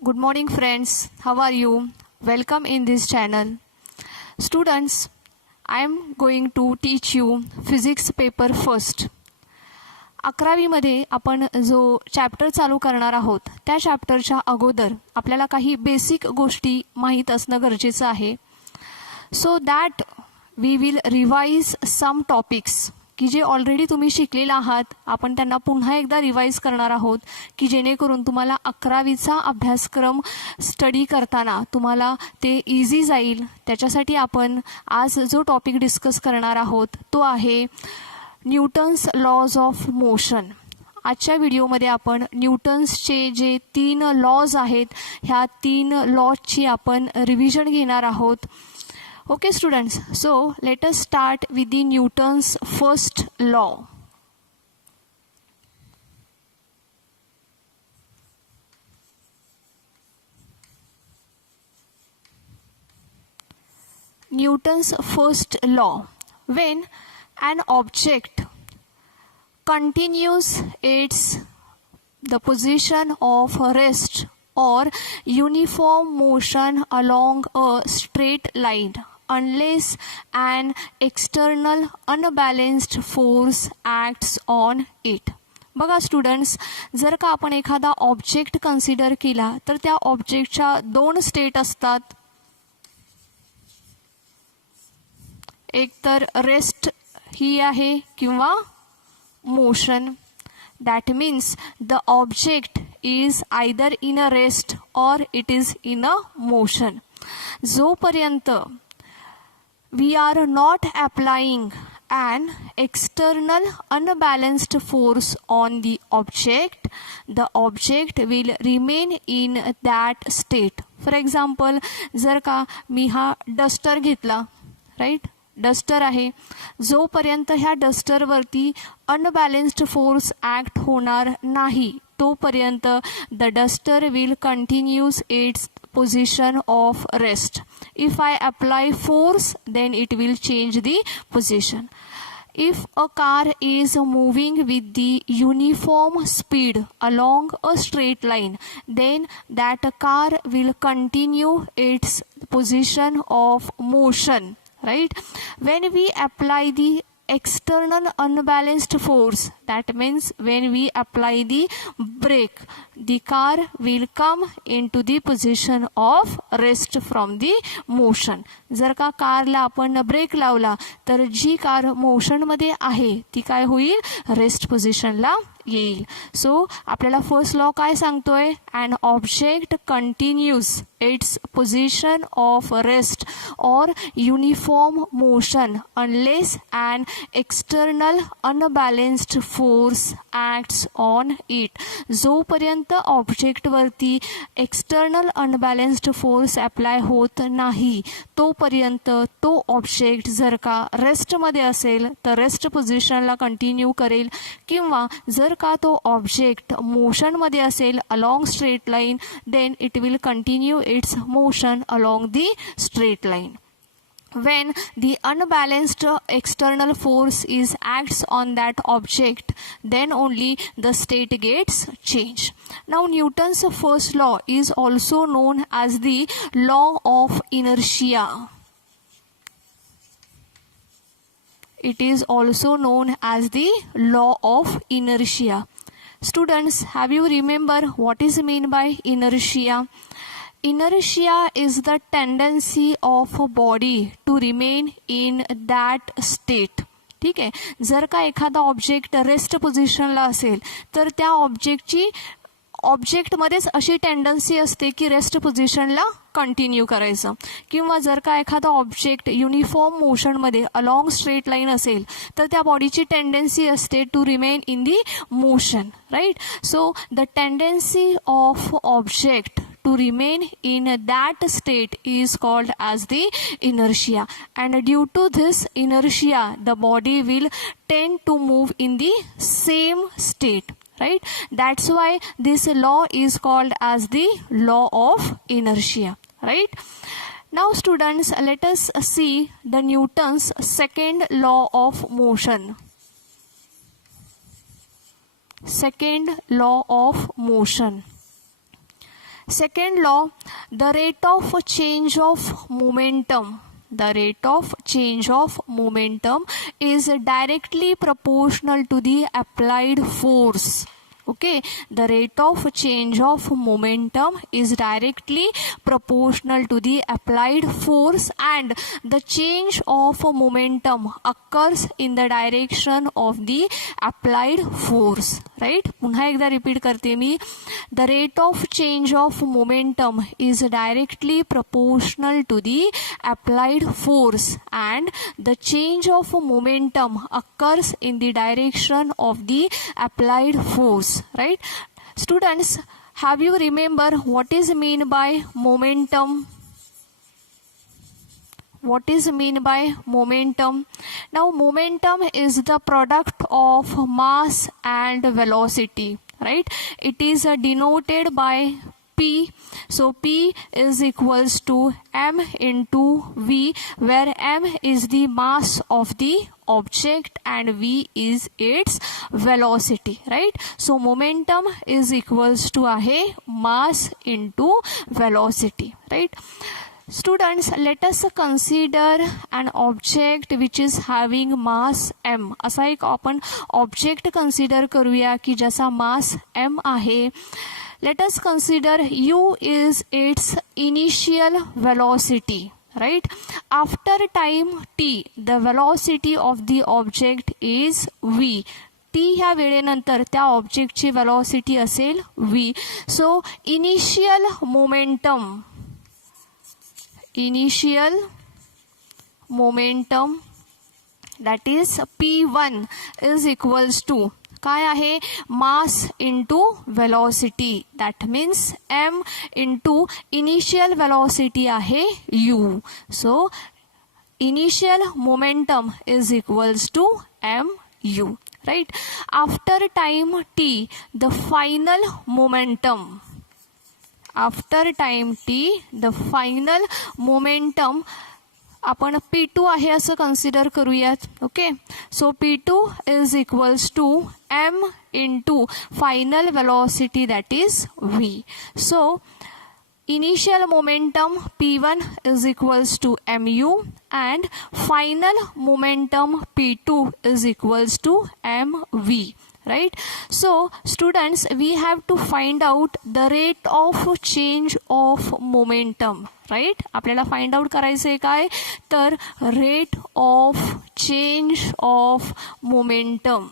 Good morning friends, how are you? Welcome in this channel. Students, I am going to teach you physics paper first. 11वी मध्ये आपण जो chapter चालू करणार आहोत त्या चॅप्टरच्या अगोदर आपल्याला काही बेसिक गोष्टी माहित असणं गरजेचं आहे. So that we will revise some topics की जे ऑलरेडी तुम्ही शिकलेले आहात आपण त्यांना पुन्हा एकदा रिवाइज करणार आहोत की जेणेकरून तुम्हाला 11वीचा अभ्यासक्रम स्टडी करताना तुम्हाला ते इझी जाईल. त्याच्यासाठी आपण आज जो टॉपिक डिस्कस करणार आहोत तो आहे न्यूटन्स लॉज ऑफ मोशन. आजच्या व्हिडिओमध्ये आपण न्यूटन्सचे जे 3 लॉज आहेत ह्या 3 लॉजची आपण रिव्हिजन घेणार आहोत. Okay students, so let us start with the Newton's first law. Newton's first law. When an object continues the position of rest or uniform motion along a straight line unless an external unbalanced force acts on it. बघा students, जर का आपण एखादा object consider केला तर त्या ऑब्जेक्टच्या 2 state असतात. एक तर रेस्ट ही आहे किंवा motion. That means the object is either in a rest or it is in a motion. जोपर्यंत we are not applying an external unbalanced force on the object will remain in that state. For example, जर का मी हा duster घेतला, right, duster आहे, जोपर्यंत ह्या डस्टरवरती अनबॅलेन्स्ड force act होणार नाही तोपर्यंत the duster will continues it's position of rest. If I apply force, then it will change the position. If a car is moving with the uniform speed along a straight line, then that car will continue its position of motion, right? When we apply the external unbalanced force, that means when we apply the brake, the car will come into the position of rest from the motion. जर का कारला आपण break लावला तर जी car motion मध्ये आहे ती काय होईल, रेस्ट पोझिशनला येईल. सो आपल्याला फर्स्ट लॉ काय सांगतोय, an object continues its position of rest or uniform motion unless an external unbalanced force acts on it. जोपर्यंत ऑब्जेक्टवरती एक्सटर्नल अनबॅलेन्स्ड फोर्स अप्लाय होत नाही तोपर्यंत तो ऑब्जेक्ट जर का रेस्टमध्ये असेल तर रेस्ट पोझिशनला कंटिन्यू करेल, किंवा जर का तो ऑब्जेक्ट मोशनमध्ये असेल along straight line, then it will continue its motion along the straight line. When the unbalanced external force is acts on that object, then only the state gets changed. Now Newton's first law is also known as the law of inertia. It is also known as the law of inertia. Students, have you remember what is meant by inertia? Inertia is the tendency of a body to remain in that state. ठीक आहे, जर का एखादा object rest पोझिशनला असेल तर त्या ऑब्जेक्टमध्येच अशी टेंडन्सी असते की रेस्ट पोझिशनला कंटिन्यू करायचं, किंवा जर का एखादा ऑब्जेक्ट युनिफॉर्म मोशनमध्ये अलॉंग स्ट्रेट लाईन असेल तर त्या बॉडीची टेंडन्सी असते to remain in the motion, right. So the tendency of object to remain in that state is called as the inertia, and due to this inertia the body will tend to move in the same state, right? That's why this law is called as the law of inertia, right? Now students, let us see the Newton's second law of motion. Second law of motion. Second law, the rate of change of momentum. The rate of change of momentum is directly proportional to the applied force. Okay, the rate of change of momentum is directly proportional to the applied force, and the change of momentum occurs in the direction of the applied force. Right? पुन्हा एकदा repeat करते मी. The rate of change of momentum is directly proportional to the applied force, and the change of momentum occurs in the direction of the applied force. Right? Students, have you remember what is mean by momentum? What is mean by momentum? Now, momentum is the product of mass and velocity, right? It is denoted by P. So P is equals to m into V, where m is the mass of the object and V is its velocity, right? So momentum is equals to आहे mass into velocity, right? Students, let us consider an object which is having mass m. असा एक आपण object consider करूया की ज्याचा मास m आहे. Let us consider u is its initial velocity, right? After time t, the velocity of the object is v. t ह्या वेळेनंतर त्या ऑब्जेक्टची velocity असेल v. So initial momentum that is p1 is equals to काय आहे mass into velocity. That means m into initial velocity आहे u. So initial momentum is equals to mu, right? After time t, the final momentum. After time t, the final momentum आपण P2 आहे असं consider करूयात. Okay, so P2 is equals to m into final velocity that is v. So initial momentum P1 is equals to mu and final momentum P2 is equals to mv. Right? So students, we have to find out the rate of change of momentum. Right? आपल्याला find out करायचं आहे काय तर rate of change of momentum.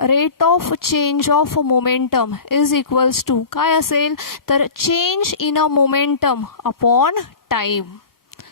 Rate of change of momentum is equals to काय असेल तर change in a momentum upon time.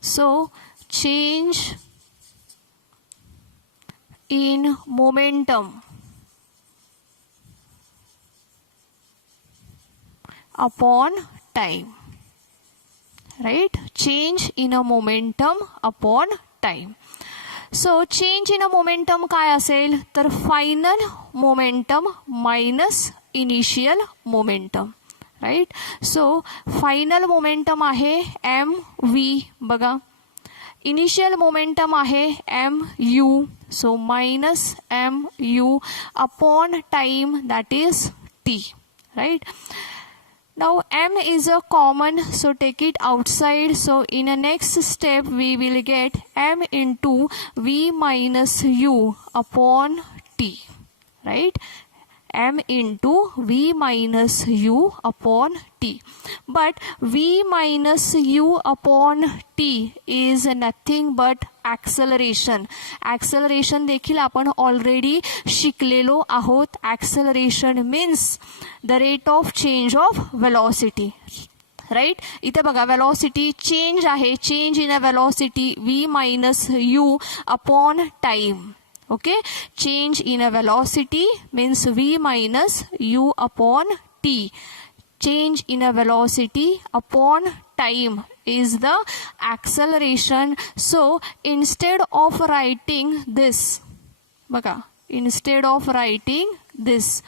So change in momentum upon time, right? Change in a momentum upon time. So change in a momentum काय असेल तर final momentum minus initial momentum. Right? So final momentum आहे M V. बघा, initial momentum आहे M U. So minus M U upon time that is T. Right? Now m is a common, so take it outside. So in a next step we will get m into v minus u upon t. Right? M into v minus u upon t. But v minus u upon t is nothing but acceleration. Acceleration देखील आपण already शिकलेलो आहोत. Acceleration means the rate of change of velocity. Right? इथे बघा velocity change आहे. Change in a velocity v minus u upon time. Okay, change in a velocity means v minus u upon t. Change in a velocity upon time is the acceleration. So instead of writing this, बघा, instead of writing this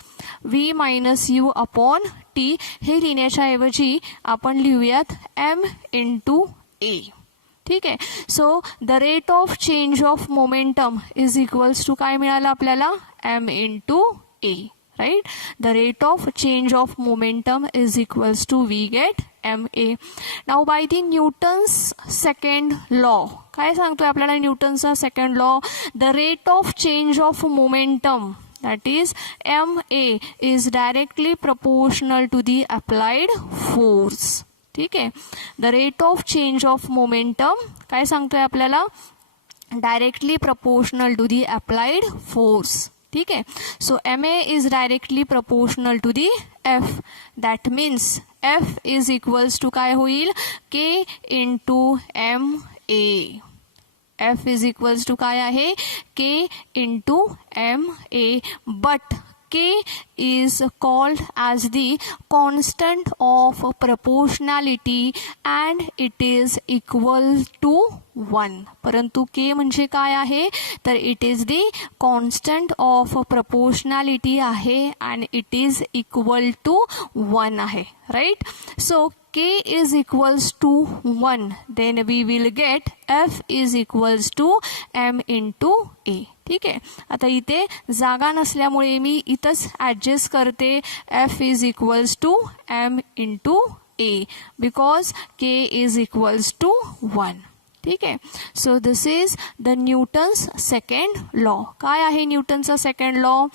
v minus u upon t हे लिहिण्याच्या ऐवजी आपण लिहूयात m into a. ठीक आहे. So the rate of change of momentum is equals to काय मिळालं आपल्याला, m into a, right? The rate of change of momentum is equals to we get ma. Now by the Newton's second law, काय सांगतोय आपल्याला न्यूटनचा second law, the rate of change of momentum, that is ma, is directly proportional to the applied force. ठीक आहे. the rate of change of momentum काय सांगतोय आपल्याला, directly proportional to the applied force. ठीक आहे. So ma is directly proportional to the f. that means f is equals to काय होईल, k into ma. f is equals to काय आहे, k into ma. but k is called as the constant of proportionality and it is equal to 1. परंतु k म्हणजे काय आहे, तर it is the constant of proportionality आहे and it is equal to 1 आहे, right. सो k is equals to 1, then we will get f is equals to m into a. ठीक आहे. आता इथे जागा नसल्यामुळे मी इथंच ॲडजस्ट करते, f is equals to m into a because k is equals to 1. ठीक आहे. So this is the Newton's second law. काय आहे न्यूटनचा second law,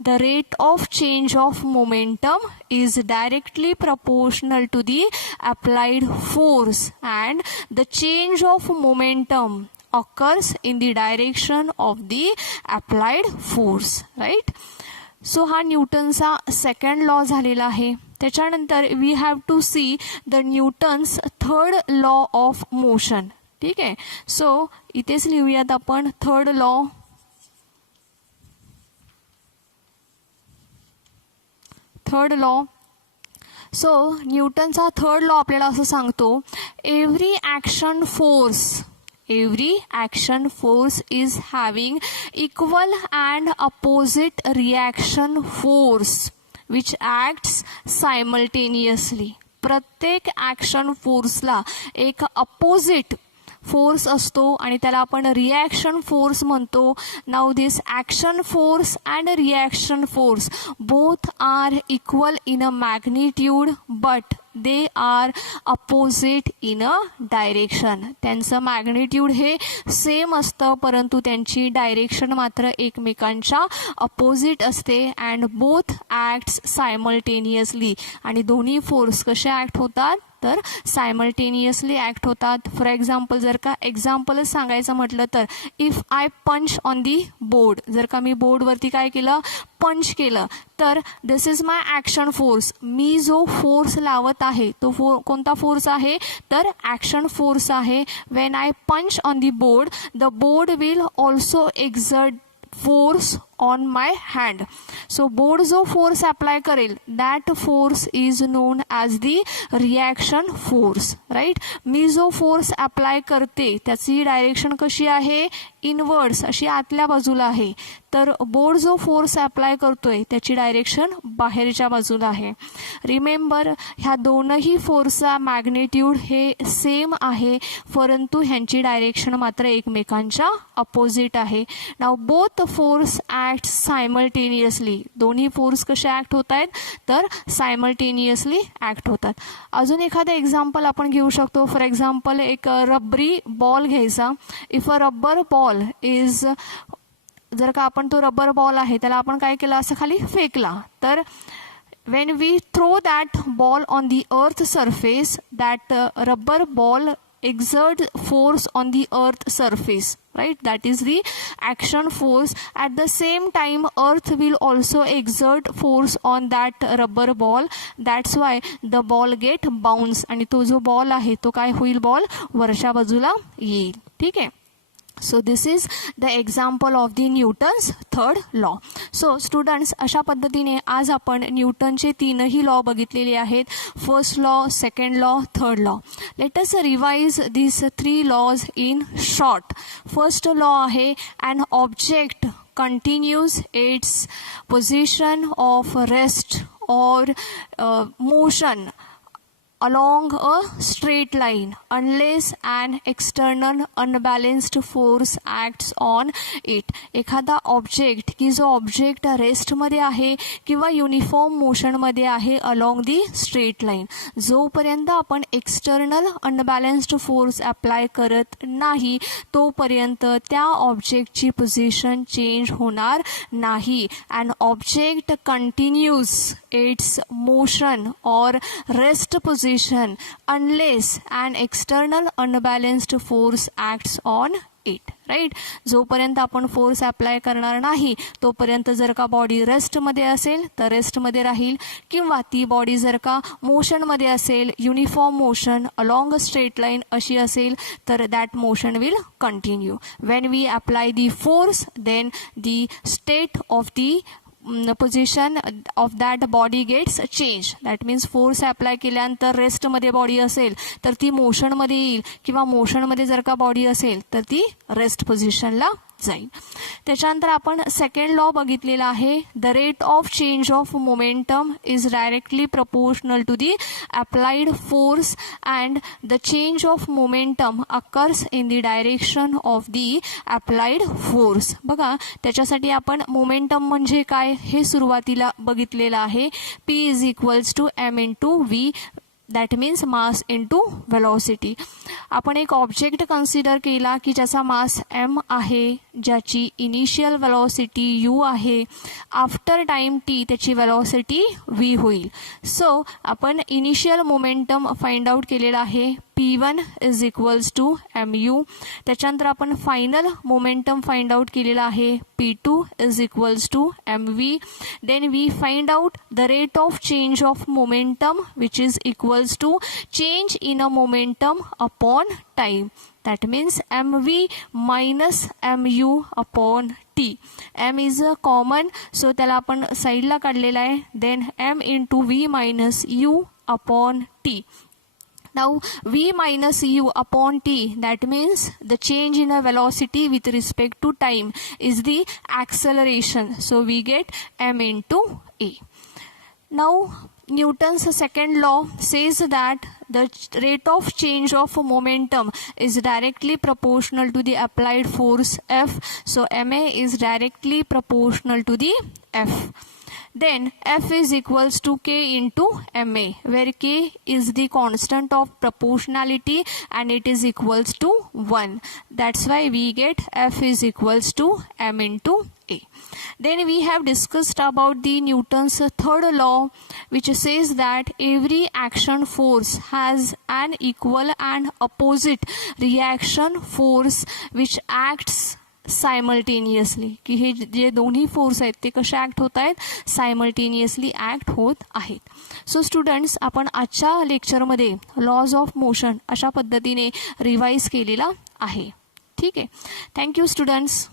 the rate of change of momentum is directly proportional to the applied force and the change of momentum occurs in the direction of the applied force, right? So हा न्यूटनचा second law झालेला आहे. त्याच्यानंतर we have to see the Newton's third law of motion. ठीक आहे. So इथेच लिहूयात आपण third law. Third law. So न्यूटनचा third law आपल्याला असं सांगतो, every action force is having equal and opposite reaction force which acts simultaneously. प्रत्येक action फोर्सला एक अपोजिट फोर्स असतो आणि त्याला आपण रिॲक्शन फोर्स म्हणतो. Now this action force and reaction force both are equal in a magnitude but they are opposite in a direction. त्यांचं magnitude हे सेम असतं परंतु त्यांची डायरेक्शन मात्र एकमेकांच्या अपोजिट असते. And both acts simultaneously. आणि दोन्ही फोर्स कसे ॲक्ट होतात, तर सायमल्टेनियसली ॲक्ट होतात. फॉर एक्झाम्पल, जर का एक्झाम्पलच सांगायचं म्हटलं तर if I punch on the board, जर का मी बोर्डवरती काय केलं, पंच केलं, तर this is my action force. मी जो फोर्स लावत आहे तो कोणता फोर्स आहे, तर ॲक्शन फोर्स आहे. When I punch on the board, the board will also exert force on my hand. So board जो फोर्स अप्लाय करेल that force is known as the reaction force, right. मी जो force apply करते त्याची direction कशी आहे, inwards, अशी आतल्या बाजूला आहे. तर बोर्ड जो फोर्स अप्लाय करतोय त्याची डायरेक्शन बाहेरच्या बाजूला आहे. रिमेंबर, ह्या दोनही फोर्सचा मॅग्निट्यूड हे सेम आहे परंतु ह्यांची डायरेक्शन मात्र एकमेकांच्या अपोजिट आहे. Now both force act simultaneously. दोन्ही फोर्स कसे ॲक्ट होत आहेत, तर सायमल्टेनियसली ॲक्ट होतात. अजून एखादं एक्झाम्पल आपण घेऊ शकतो. फॉर एक्झाम्पल, एक रबरी बॉल घ्यायचा. If a rubber ball is, जर का आपण तो रबर बॉल आहे त्याला आपण काय केलं, असं खाली फेकला, तर when we throw that ball on the earth surface, that rubber ball exerts force on the earth surface, right? That is the action force. At the same time earth will also exert force on that rubber ball. That's why the ball get bounce आणि तो जो ball आहे तो काय होईल, ball वरच्या बाजूला येईल. ठीक आहे. So this is the example of the Newton's third law. So students, अशा पद्धतीने आज आपण न्यूटनचे तीनही लॉ बघितलेले आहेत. First law, second law, third law. Let us revise this 3 laws in short. First law आहे, an object continues its position of rest or motion along a straight line unless an external unbalanced force acts on it. एखादा object की जो object रेस्टमध्ये आहे किंवा uniform मोशनमध्ये आहे along the straight line, जोपर्यंत आपण external unbalanced force apply करत नाही तोपर्यंत त्या ऑब्जेक्टची पोझिशन चेंज होणार नाही. And object continues its motion or rest position unless and external unbalanced force acts on it. Right, जोपर्यंत आपण फोर्स अप्लाय करणार नाही तोपर्यंत जर का बॉडी रेस्टमध्ये असेल तर रेस्टमध्ये राहील, किंवा ती बॉडी जर का मोशनमध्ये असेल, uniform motion along a straight line अशी असेल तर that motion will continue. When we apply the force then the state of the position of that body gets change. That means force apply केल्यानंतर रेस्टमध्ये body असेल तर ती मोशनमध्ये येईल, किंवा मोशनमध्ये जर का बॉडी असेल तर ती रेस्ट पोझिशनला जाईल. त्याच्यानंतर आपण सेकंड लॉ बघितलेला आहे. The rate of change of momentum is directly proportional to the applied force and the change of momentum occurs in the direction of the applied force. बघा, त्याच्यासाठी आपण मोमेंटम म्हणजे काय हे सुरुवातीला बघितलेलं आहे. P is equals to m into V, that means mass into velocity. आपण एक ऑब्जेक्ट कन्सिडर केला की ज्याचा मास m आहे, ज्याची इनिशियल वेलॉसिटी u आहे, आफ्टर टाइम t त्याची वेलॉसिटी v होईल. सो आपण इनिशियल मोमेंटम फाइंड आउट केलेला आहे. P1 is equals to mu. त्याच्यानंतर आपण फायनल मोमेंटम फाइंड आउट केलेला आहे. P2 is equals to mv. Then we find out the rate of change of momentum which is equals to change in a momentum upon time. That means mv minus mu upon t. m is a common, so त्याला आपण साईडला काढलेला आहे. Then m into v minus u upon t. Now v minus u upon t, that means the change in a velocity with respect to time is the acceleration. So we get m into a. Now Newton's second law says that the rate of change of momentum is directly proportional to the applied force F. So ma is directly proportional to the F. Then F is equals to K into ma, where K is the constant of proportionality and it is equals to 1. That's why we get F is equals to m into a. Then we have discussed about the Newton's third law, which says that every action force has an equal and opposite reaction force which acts simultaneously. की हे जे दोन्ही force आहेत ते कसे act होत आहेत, simultaneously act होत आहेत. सो स्टुडंट्स, आपण आजच्या लेक्चरमध्ये लॉज ऑफ मोशन अशा पद्धतीने रिवाईज केलेला आहे. ठीक आहे. Thank you students.